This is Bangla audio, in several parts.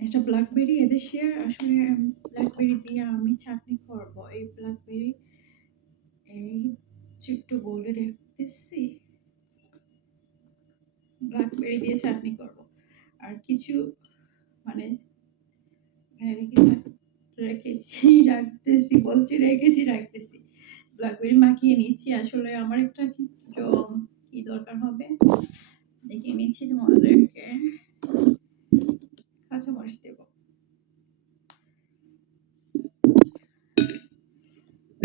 এটা ব্ল্যাকবেরি এদেশের আসলে ব্ল্যাকবেরি দিয়ে আমি চাটনি করব। এই ব্ল্যাকবেরি এই একটু বলে রাখতেছি, ব্ল্যাকবেরি দিয়ে চাটনি করব। আর কিছু মানে এখানে রেখেছি রাখতেছি বলছি রেখেছি রাখতেছি ব্ল্যাকবেরি মাখিয়ে নিচ্ছি। আসলে আমার একটা কি দরকার হবে দেখিয়ে নিচ্ছি তোমাদেরকে। কাঁচামরিচ দেব,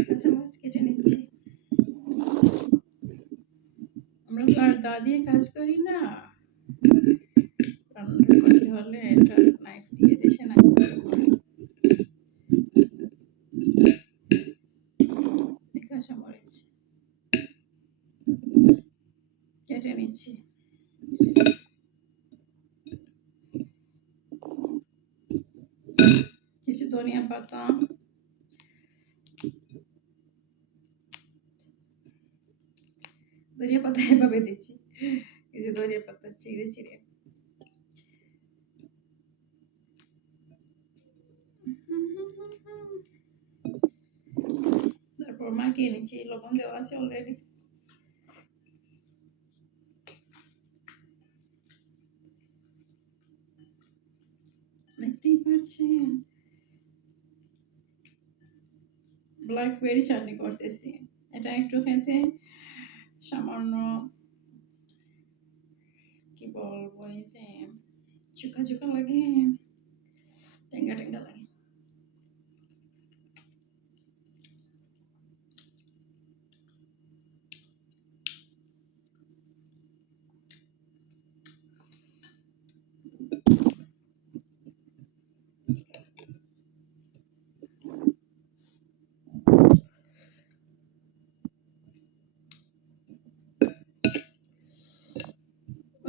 কাঁচামরিচ কেটে নিচ্ছি। আমরা তো আর দা দিয়ে কাজ করি না, রান্না করতে হলে এটা নাইফ দিয়ে দেশে নাইফ দিয়ে করি। কাঁচামরিচ কেটে নিচ্ছি। কিছু ধনিয়া পাতা, ধনিয়া পাতা এভাবে দিচ্ছি, কিছু ধনিয়া পাতা চিড়ে চিড়ে। তারপর মাখিয়ে নিচ্ছি, লবণ দেওয়া আছে অলরেডি। দেখতেই পাচ্ছেন ব্ল্যাকবেরি চাটনি করতেছি। এটা একটু খেতে সামান্য কি বলবো, এই যে চুকা চুকা লাগে, টেঙ্গা টেঙ্গা লাগে।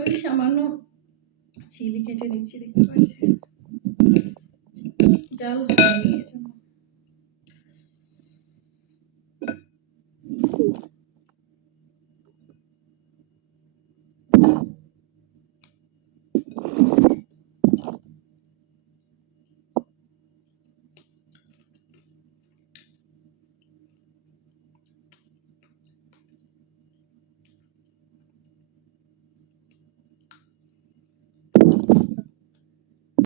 ওই সামান্য চিলি কেটে নিচ্ছি, দেখতে পাচ্ছি জাল হয়নি এজন্য।